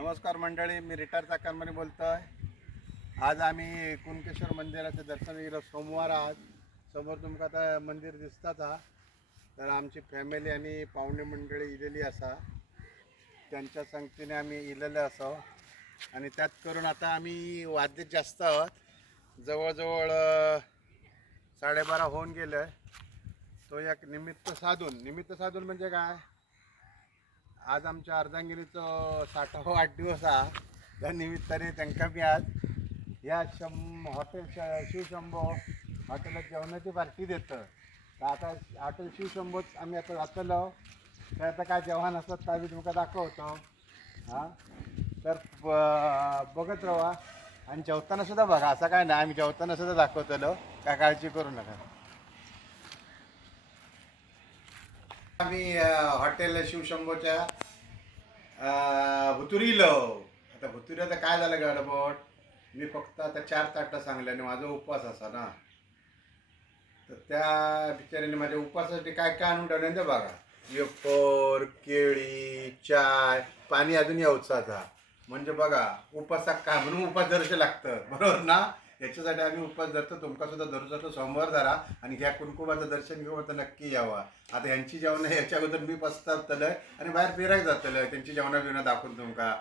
नमस्कार मंडळी मी रिटायर चाकरमणी बोलतो आहे आज आम्ही कुणकेश्वर मंदिराचं दर्शन गेलो सोमवार आज. समोर तुमका आता मंदिर दिसतात हा. तर आमची फॅमिली आणि पाहुणे मंडळी इलेली असा. त्यांच्या संगतीने आम्ही इलेले असो. आणि त्यात करून आता आम्ही वाद्य जास्त आहोत. जवळजवळ साडेबारा होऊन गेलं. तो एक निमित्त साधून. निमित्त साधून म्हणजे काय? आज आमच्या अर्धांगिरीचं साठावा वाढदिवस हा. त्या निमित्ताने त्यांना मी आज या शं हॉटेल श शिवशंभो हॉटेलात जेवणाची पार्टी देतं. तर आता हॉटेल शिवशंभोच आम्ही आता जातलो तर आता काय जेवण असतात त्या आम्ही तुमका दाखवतो. हां? तर बघत राहा आणि जेवताना सुद्धा बघा असं काय नाही आम्ही जेवताना सुद्धा दाखवतलो. काय काळजी करू नका. आम्ही हॉटेल शिवशंभोच्या भुतुरीलो आता भुतुरी आता काय झालं गडबड? मी फक्त आता चार ताटं सांगले आणि माझा उपवास असा ना. तर त्या बिचाऱ्याने माझ्या उपवासासाठी काय काय आणून ठेवलं ते बघा? येपोर केळी चाय पाणी अजून यावचाचा म्हणजे बघा उपासाक काय? म्हणून उपास दर्श लागतं बरोबर ना? याच्यासाठी आम्ही उपास धरतो तुमका सुद्धा धरू जातो सोमवार धरा आणि ह्या कुंकुमाचं दर्शन घेऊन आता नक्की यावा. आता यांची जेवणं याच्या अगोदर मी पस्तावतलंय आणि बाहेर फिरायला जातलं. त्यांची जेवणा बिवणं दाखवून तुमका.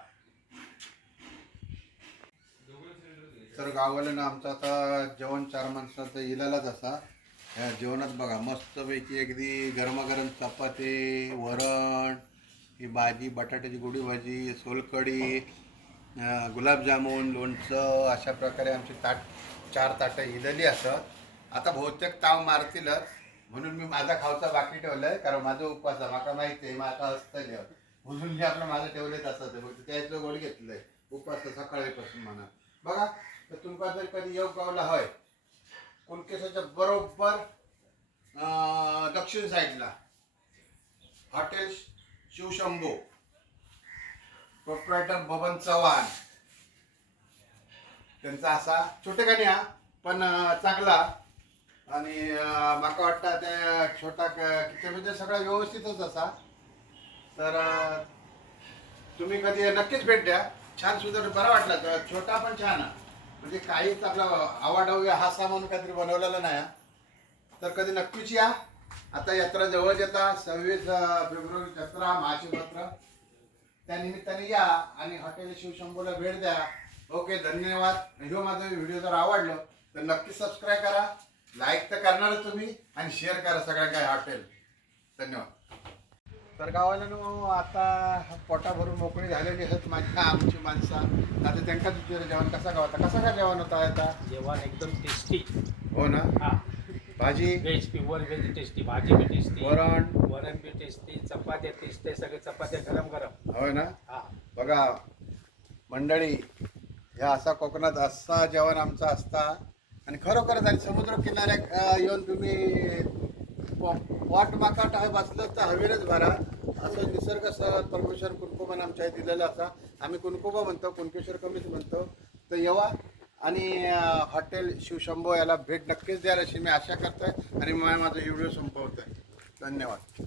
तर गावाला ना आमचं आता जेवण चार माणसाचं इलालाच असा. ह्या जेवणात बघा मस्तपैकी अगदी गरमागरम चपाती वरण ही भाजी बटाट्याची गोडी भाजी सोलकढी गुलाबजामुन लोणचं अशा प्रकारे आमची ताट चार ताटं हिलेली असत आता बहुतेक ताव मारतीलच. म्हणून मी माझा खावचा बाकी ठेवलाय कारण माझा उपवास आहे. माका माहिती आहे माका असतं म्हणून मी आपलं माझं ठेवलेच असत फक्त त्याचं गोड घेतलंय. उपवास सकाळीपासून म्हणा. बघा तर तुमका जर कधी योग गावला होय कुणकेसाच्या बरोबर दक्षिण साईडला हॉटेल शिवशंभू. प्रोप्रायटर बबन चव्हाण. त्यांचा असा छोटे गाणी हा पण चांगला. आणि माका वाटतं ते छोटा किचन म्हणजे सगळा व्यवस्थितच असा. तर तुम्ही कधी नक्कीच भेट द्या. छान सुद्धा बरा वाटला. तर छोटा पण छान म्हणजे काहीच आपला आवाडव्य हा सामान काहीतरी बनवलेला नाही तर कधी नक्कीच या. आता यात्रा जवळच येता. सव्वीस फेब्रुवारी जत्रा महाशिवरात्र त्या निमित्ताने या आणि हॉटेल शिवशंभूला भेट द्या. ओके धन्यवाद. ह्यो माझा व्हिडिओ जर आवडलं तर नक्की सबस्क्राईब करा. लाईक तर करणारच तुम्ही आणि शेअर करा सगळ्या काय हॉटेल. धन्यवाद. तर गावाला आता पोटा भरून मोकळी झालेली आहेत माझ्या आमची माणसं. आता त्यांकाच विचार जेवण कसा होता कसा काय जेवण होता आता? जेवण एकदम टेस्टी हो ना? हा. भाजी? व्हेज प्युअर व्हेज टेस्टी भाजी बी टेस्टी वरण? वरण बी टेस्टी चपात्या टेस्टी सगळे चपात्या गरम गरम बघा मंडळी ह्या असा कोकणात असा जेवण आमचा असता. आणि खरोखरच आणि समुद्रकिनाऱ्या येऊन तुम्ही वाट माकाट हवे बसलं तर हवेरच भरा. असं निसर्ग परमेश्वर कुणकुबान आमच्या इथे दिलेलं असा. आम्ही कुणकुबा म्हणतो कुणकेश्वर कमीच म्हणतो. तर येवा आणि हॉटेल शिवशंभो याला भेट नक्कीच द्याल अशी मी आशा करतोय. आणि मा- माझा व्हिडिओ संपवतोय. धन्यवाद.